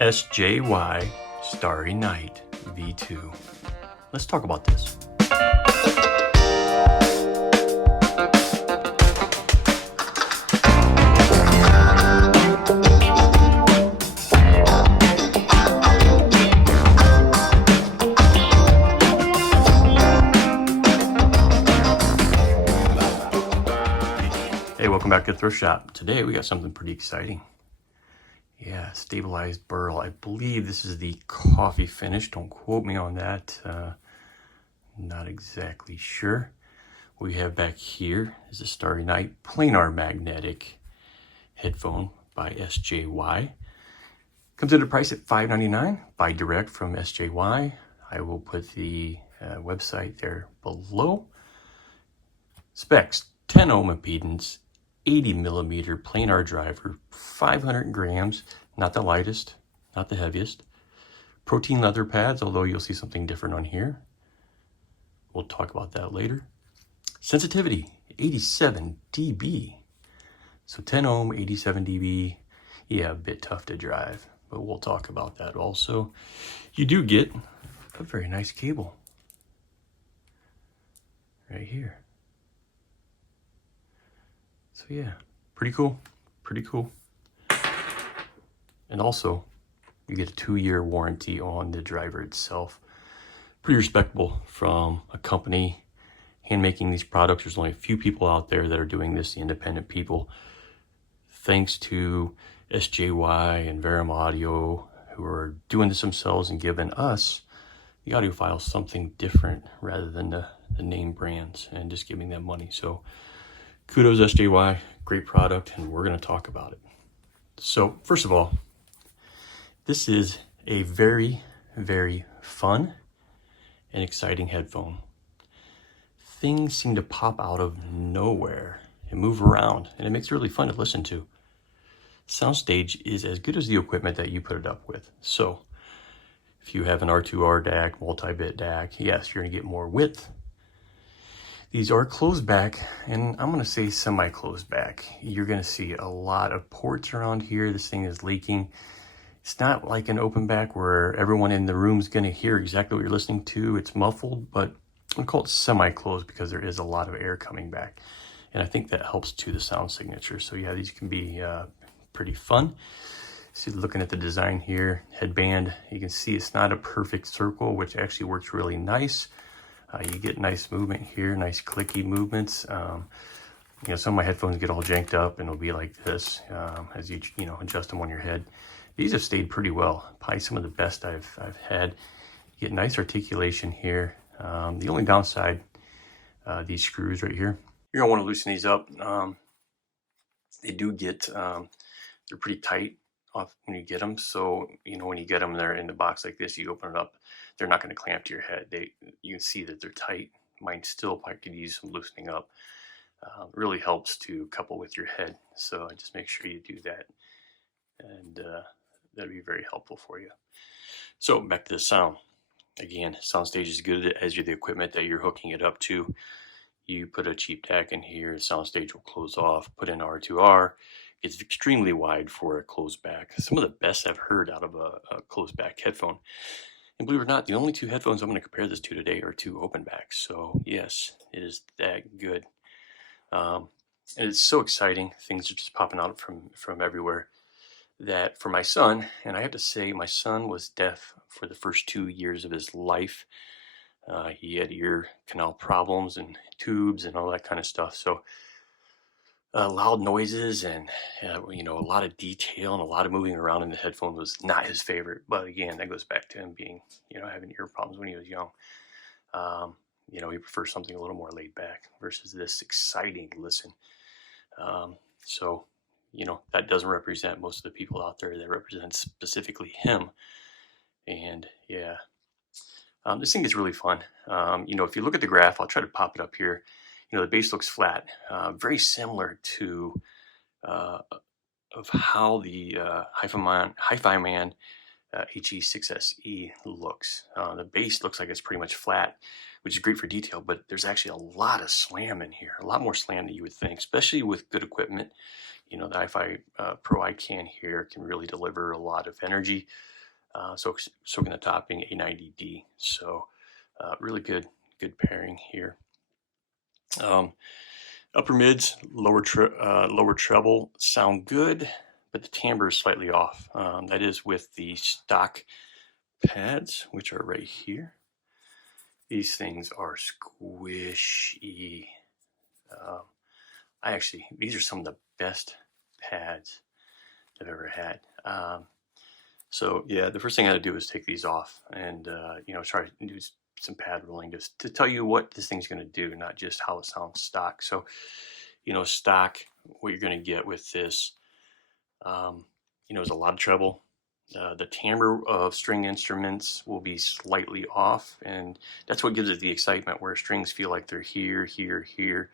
SJY Starry Night V2. Let's talk about this. Hey, welcome back to the Thrift Shop. Today we got something pretty exciting. Yeah, stabilized burl. I believe this is the coffee finish. Don't quote me on that. Not exactly sure. What we have back here is a Starry Night planar magnetic headphone by SJY. Comes at a price at $5.99. Buy direct from SJY. I will put the website there below. Specs: 10 ohm impedance, 80 millimeter planar driver, 500 grams, not the lightest, not the heaviest. Protein leather pads, although you'll see something different on here. We'll talk about that later. Sensitivity, 87 dB. So 10 ohm, 87 dB. Yeah, a bit tough to drive, but we'll talk about that also. You do get a very nice cable right here. So yeah, pretty cool, pretty cool. And also, you get a 2-year warranty on the driver itself. Pretty respectable from a company hand making these products. There's only a few people out there that are doing this, the independent people. Thanks to SJY and Varim Audio, who are doing this themselves and giving us, the audiophiles, something different rather than the name brands and just giving them money. So kudos SJY, great product, and we're going to talk about it. So first of all, this is a very, very fun and exciting headphone. Things seem to pop out of nowhere and move around, and it makes it really fun to listen to. Soundstage is as good as the equipment that you put it up with. So if you have an R2R DAC, multi-bit DAC, yes, you're going to get more width. These are closed back, and I'm going to say semi-closed back. You're going to see a lot of ports around here. This thing is leaking. It's not like an open back where everyone in the room is going to hear exactly what you're listening to. It's muffled, but I'm call it semi-closed because there is a lot of air coming back. And I think that helps to the sound signature. So yeah, these can be pretty fun. See, looking at the design here, headband, you can see it's not a perfect circle, which actually works really nice. You get nice movement here, nice clicky movements. You know, some of my headphones get all janked up and it'll be like this as you adjust them on your head. These have stayed pretty well. Probably some of the best I've had. You get nice articulation here. The only downside, these screws right here, you're gonna want to loosen these up. They do get, they're pretty tight off when you get them. So, you know, when you get them, they're in the box like this, you open it up, they're not going to clamp to your head. You can see that they're tight. Mine still probably could use some loosening up. Really helps to couple with your head. So just make sure you do that. And that'll be very helpful for you. So back to the sound. Again, Soundstage is good as you're the equipment that you're hooking it up to. You put a cheap DAC in here, Soundstage will close off, put in R2R. It's extremely wide for a closed back. Some of the best I've heard out of a closed back headphone. And believe it or not, the only 2 headphones I'm going to compare this to today are 2 open backs. So yes, it is that good. And it's so exciting. Things are just popping out from everywhere. That for my son, and I have to say my son was deaf for the first 2 years of his life. He had ear canal problems and tubes and all that kind of stuff. So loud noises and you know, a lot of detail and a lot of moving around in the headphone was not his favorite. But again, that goes back to him being, you know, having ear problems when he was young. You know, he prefers something a little more laid back versus this exciting listen. So, you know, that doesn't represent most of the people out there. That represents specifically him. And yeah, this thing is really fun. You know, if you look at the graph, I'll try to pop it up here. You know, the bass looks flat, very similar to of how the Hi-Fi Man HE6SE looks. The bass looks like it's pretty much flat, which is great for detail, but there's actually a lot of slam in here, a lot more slam than you would think, especially with good equipment. you know, the Hi-Fi Pro I can here can really deliver a lot of energy. So can the topping A90D. So really good pairing here. Upper mids, lower treble sound good, but the timbre is slightly off. That is with the stock pads, which are right here. These things are squishy. These are some of the best pads I've ever had. So yeah, the first thing I had to do is take these off and you know, try to do some pad rolling just to tell you what this thing's going to do, not just how it sounds stock. So, you know, stock, what you're going to get with this, you know, is a lot of treble. The timbre of string instruments will be slightly off, and that's what gives it the excitement, where strings feel like they're here, here, here,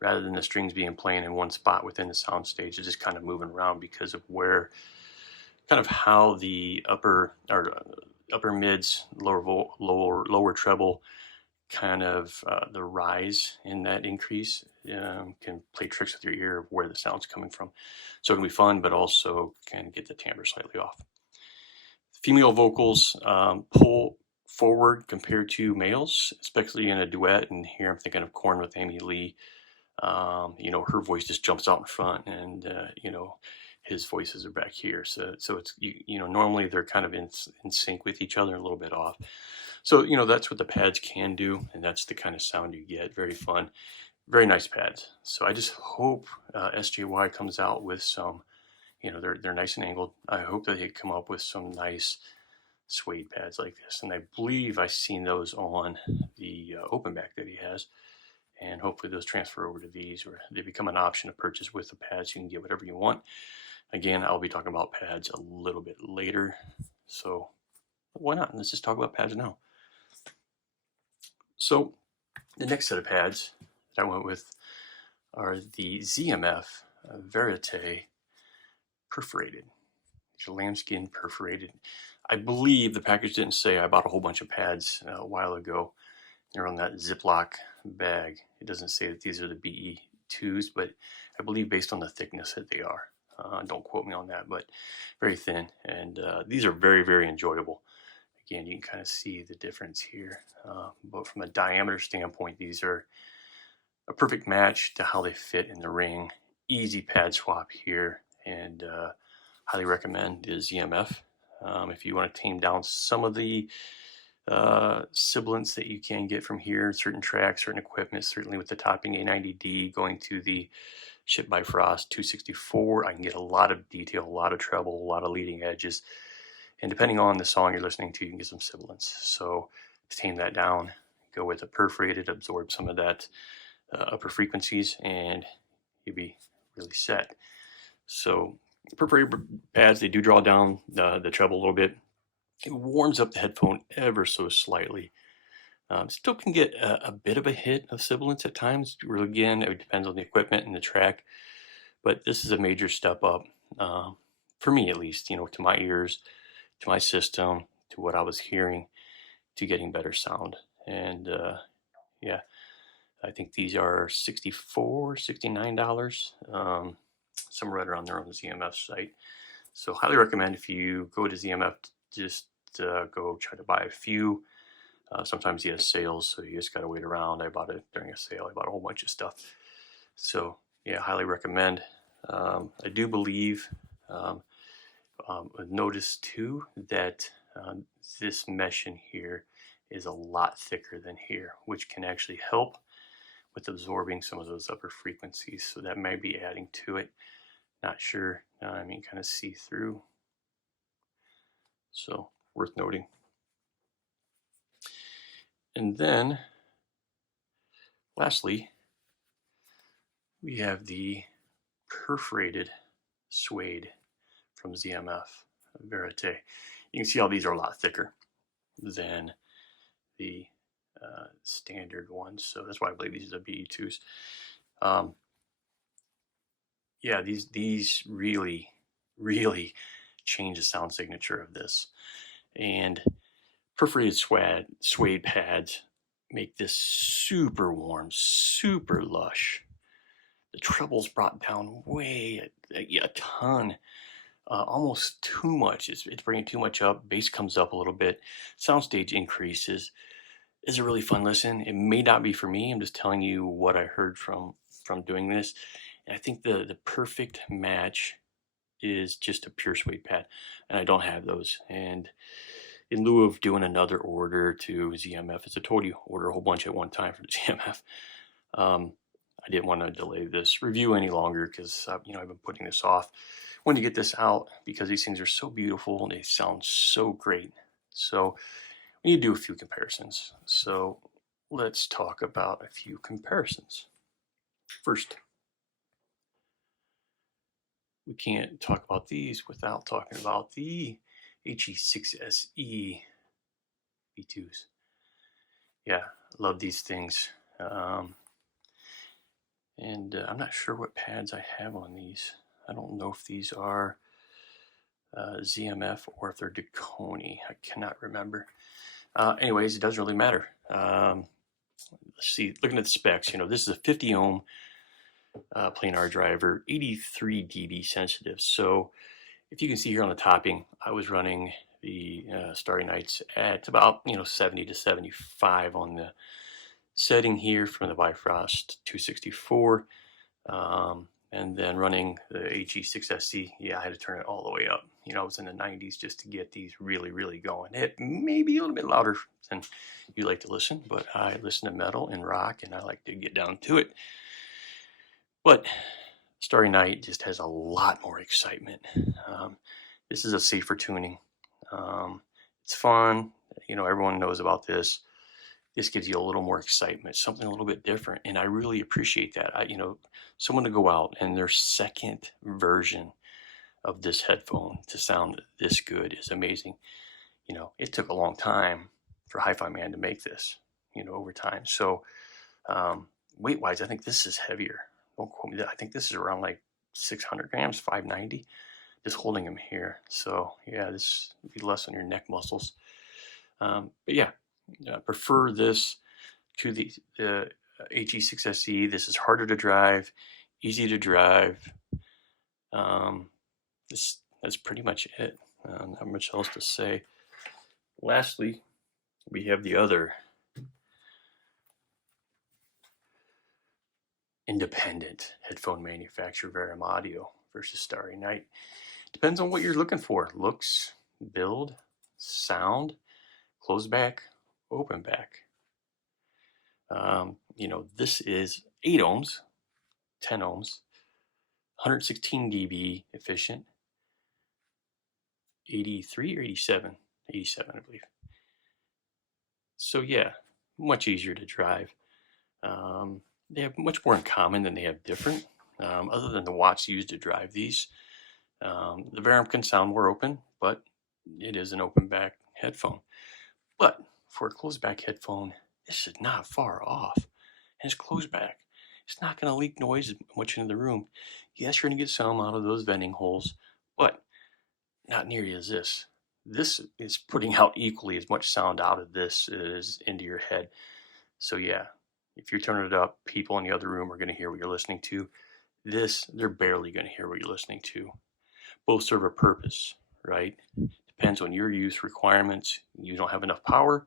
rather than the strings being playing in one spot within the soundstage. It's just kind of moving around because of where, kind of how the upper mids, lower treble, kind of the rise in that increase can play tricks with your ear of where the sound's coming from. So it can be fun, but also can get the timbre slightly off. Female vocals pull forward compared to males, especially in a duet. And here I'm thinking of Korn with Amy Lee. You know, her voice just jumps out in front, and you know, his voices are back here. So it's, you know, normally they're kind of in sync with each other, a little bit off. So, you know, that's what the pads can do, and that's the kind of sound you get. Very fun, very nice pads. So I just hope SJY comes out with some, you know, they're nice and angled. I hope that they come up with some nice suede pads like this. And I believe I've seen those on the open back that he has. And hopefully those transfer over to these, or they become an option to purchase with the pads. You can get whatever you want. Again, I'll be talking about pads a little bit later. So why not? Let's just talk about pads now. So the next set of pads that I went with are the ZMF Verite Perforated. These are lambskin perforated. I believe the package didn't say. I bought a whole bunch of pads a while ago. They're on that Ziploc bag. It doesn't say that these are the BE2s, but I believe based on the thickness that they are. Don't quote me on that, but very thin. And these are very, very enjoyable. Again, you can kind of see the difference here. But from a diameter standpoint, these are a perfect match to how they fit in the ring. Easy pad swap here, and highly recommend is ZMF. If you want to tame down some of the sibilants that you can get from here, certain tracks, certain equipment, certainly with the topping A90D, going to the Shipped by Frost 264, I can get a lot of detail, a lot of treble, a lot of leading edges. And depending on the song you're listening to, you can get some sibilants. So to tame that down, go with a perforated, absorb some of that upper frequencies, and you'll be really set. So perforated pads, they do draw down the treble a little bit. It warms up the headphone ever so slightly. Still can get a bit of a hit of sibilants at times. Really, again, it depends on the equipment and the track. But this is a major step up, for me at least, you know, to my ears, to my system, to what I was hearing, to getting better sound. And yeah, I think these are $64, $69, somewhere right around there on the ZMF site. So highly recommend, if you go to ZMF, just go try to buy a few. Sometimes he has sales, so you just got to wait around. I bought it during a sale. I bought a whole bunch of stuff. So yeah, highly recommend. I do believe, notice too, that this mesh in here is a lot thicker than here, which can actually help with absorbing some of those upper frequencies. So that may be adding to it. Not sure. I mean, kind of see through. So worth noting. And then lastly, we have the Perforated Suede from ZMF Verite. You can see how these are a lot thicker than the standard ones. So that's why I believe these are the BE2s. Yeah, these really, really change the sound signature of this. And perforated suede pads make this super warm, super lush. The treble's brought down way a ton, almost too much. It's bringing too much up. Bass comes up a little bit. Soundstage increases. Is a really fun listen. It may not be for me. I'm just telling you what I heard from doing this. And I think the perfect match is just a pure suede pad, and I don't have those. And in lieu of doing another order to ZMF, as I told you, order a whole bunch at one time for the ZMF. I didn't want to delay this review any longer because I've been putting this off. Wanted to get this out because these things are so beautiful and they sound so great. So we need to do a few comparisons. So let's talk about a few comparisons. First, we can't talk about these without talking about the HE6SE V2s. Yeah, love these things. And I'm not sure what pads I have on these. I don't know if these are ZMF or if they're Deconi. I cannot remember. Anyways, it doesn't really matter. Let's see, looking at the specs, this is a 50 ohm planar driver, 83 dB sensitive. So if you can see here on the topping, I was running the Starry Nights at about 70 to 75 on the setting here from the Bifrost 264, and then running the HE6SC. Yeah, I had to turn it all the way up. I was in the 90s just to get these really, really going. It may be a little bit louder than you like to listen, but I listen to metal and rock, and I like to get down to it. But Starry Night just has a lot more excitement. This is a safer tuning. It's fun. Everyone knows about this. This gives you a little more excitement, something a little bit different. And I really appreciate that. Someone to go out and their second version of this headphone to sound this good is amazing. It took a long time for Hi-Fi Man to make this, over time. So weight-wise, I think this is heavier. Don't quote me. I think this is around like 600 grams, 590, just holding them here. So yeah, this would be less on your neck muscles. But yeah, I prefer this to the HE6SE. This is harder to drive, easy to drive. That's pretty much it. Not much else to say. Lastly, we have the other independent headphone manufacturer, Varim Audio, versus Starry Night. Depends on what you're looking for. Looks, build, sound, closed back, open back. This is 8 ohms, 10 ohms, 116 dB efficient, 83 or 87, 87 I believe. So yeah, much easier to drive. They have much more in common than they have different, other than the watts used to drive these. The Varim can sound more open, but it is an open back headphone. But for a closed back headphone, this is not far off. And it's closed back. It's not going to leak noise much into the room. Yes, you're going to get some out of those venting holes, but not nearly as this. This is putting out equally as much sound out of this as into your head. So yeah, if you're turning it up, people in the other room are going to hear what you're listening to. This, they're barely going to hear what you're listening to. Both serve a purpose, right? Depends on your use requirements. You don't have enough power,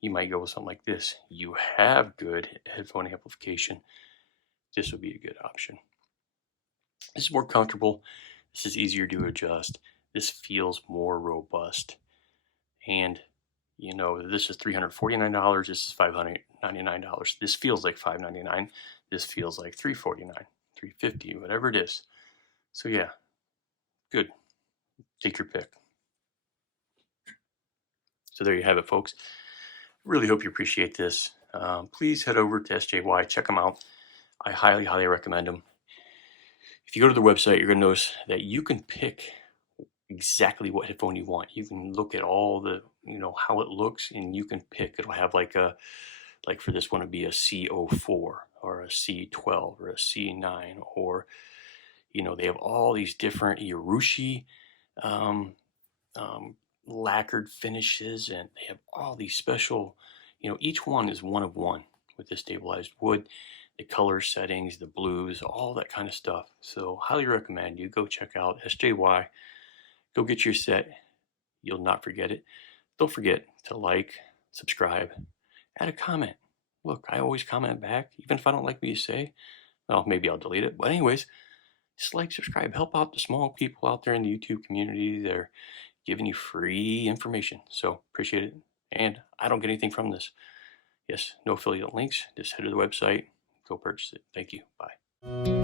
you might go with something like this. You have good headphone amplification, this would be a good option. This is more comfortable. This is easier to adjust. This feels more robust. And this is $349. This is $599. This feels like $599. This feels like $349, $350, whatever it is. So yeah, good. Take your pick. So there you have it, folks. Really hope you appreciate this. Please head over to SJY, check them out. I highly, highly recommend them. If you go to the website, you're going to notice that you can pick exactly what headphone you want. You can look at all the, how it looks, and you can pick. It'll have like for this one, it'd be a C04 or a C12 or a C9, or, they have all these different Yarushi lacquered finishes, and they have all these special, each one is one of one with this stabilized wood. the color settings, the blues, all that kind of stuff. So highly recommend you go check out SJY. Go get your set. You'll not forget it. Don't forget to like, subscribe, add a comment. Look, I always comment back, even if I don't like what you say. Well, maybe I'll delete it. But anyways, just like, subscribe. Help out the small people out there in the YouTube community. They're giving you free information. So appreciate it. And I don't get anything from this. Yes, no affiliate links. Just head to the website. Go purchase it. Thank you. Bye.